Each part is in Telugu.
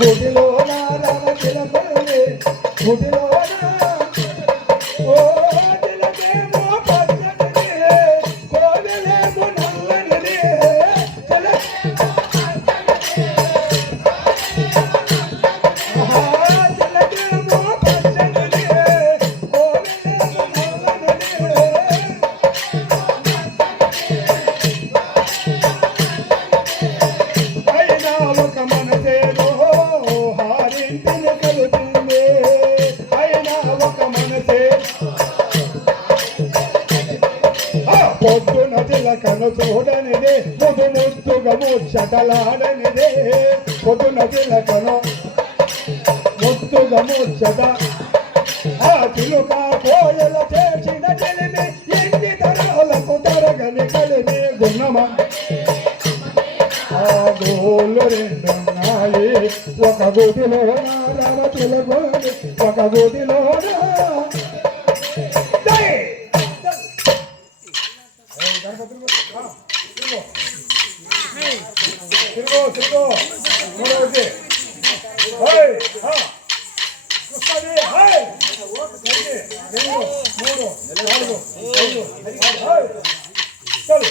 గుడిలో రామ తిలకలే గుడిలో ఓ తిలకేమో పచ్చనిది కోవెలేమో నల్లనిది తిలకేమో పచ్చనిది కోవెలేమో నల్లనిది అయినా ఒక మనసేమో పొద్దున తిలకను చూడనిదే ముదు ముద్దుగా ముచ్చటలాడనిదే పొద్దున తిలకను ముద్దుగా ముచ్చట ఆ చిలుక కోయల చేసిన చెలిమి ఎన్ని తరాలకు తరగని కలిమి గుణమ ఆ గోళ్ళు రెండున్నాయి ఒక గుడిలో రామ తిలగోడు ఒక గుడిలో తిరుగో తిరుగో మూడో మూడు నాలుగు ఐదు చలు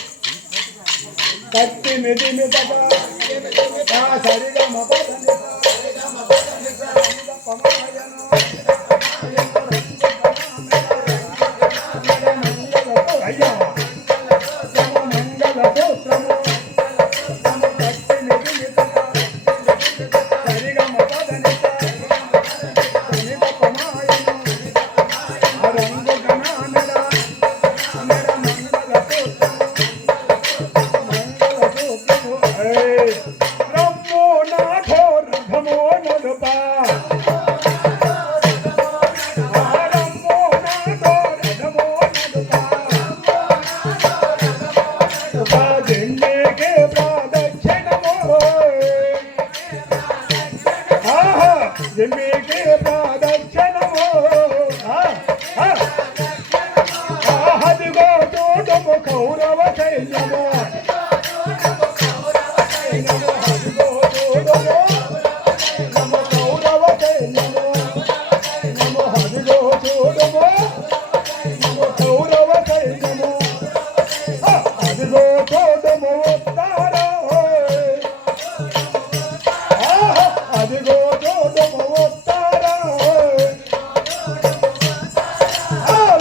కత్తి మెది మెదగా సరిగా అయ్యా జిమ్మికి ప్రదక్షిణము అదిగో చూడము కౌరవ సైన్యము అదిగో చూడము నమ కౌరవ సైన్యము అదిగో చూడము నమ కౌరవ సైన్యము అదిగో చూడము ఉత్తారా అదిగో చూడము ఉత్తారా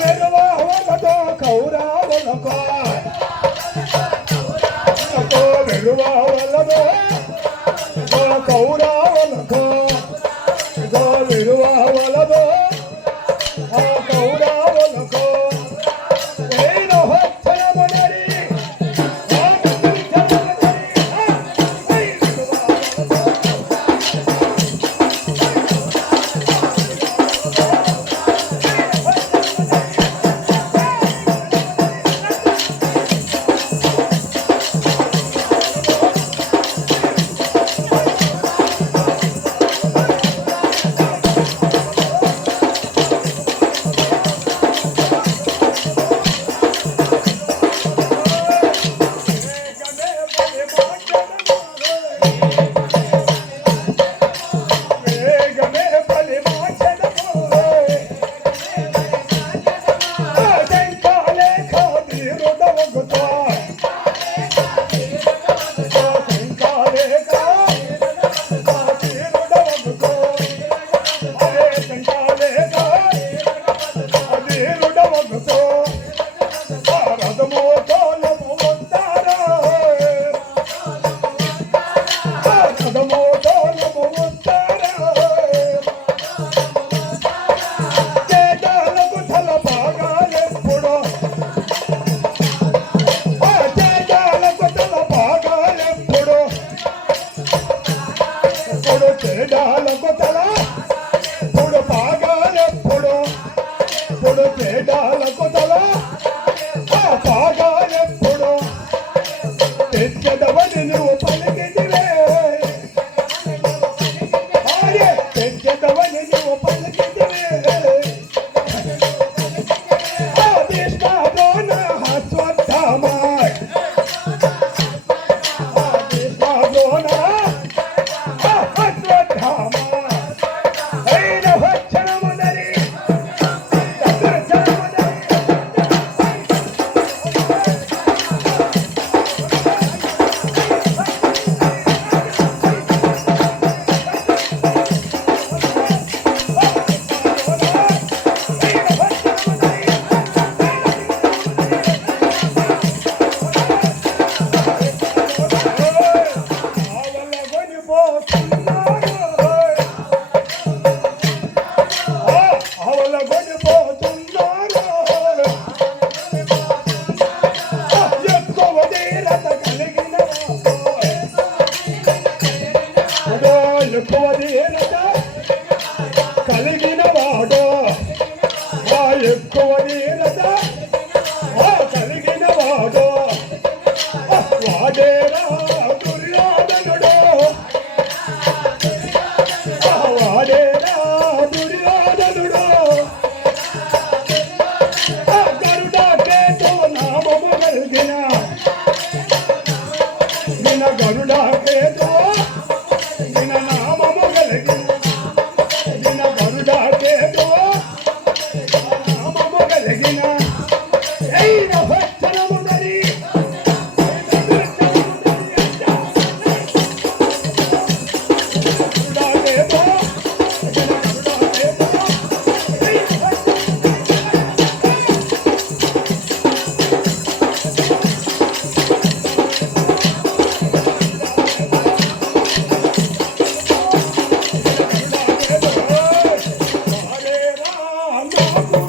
వెరువావలతో కౌరవులకు వెరువావలతో కౌరవులకు వెరువావలతో కౌరవులకు తేడాలకు తల పొడు పాగాలెప్పుడు పొడు తేడాలకు తల పాగాలెప్పుడు తెచ్చదవని నువ్వు పలికిదివే తెచ్చదవని నువ్వు పలికిదివే భీష్మద్రోణ స్వద్ధమాయ్ భీష్మద్రోణ ఎక్కువ దీనత కలిగిన వాడు ఆ ఎక్కువ దీనత కలిగిన వాడు వాడేరా దుర్యోధనుడు వాడేరా దుర్యోధనుడు గరుడాకేతో నామము కలిగిన గరుడాకేతో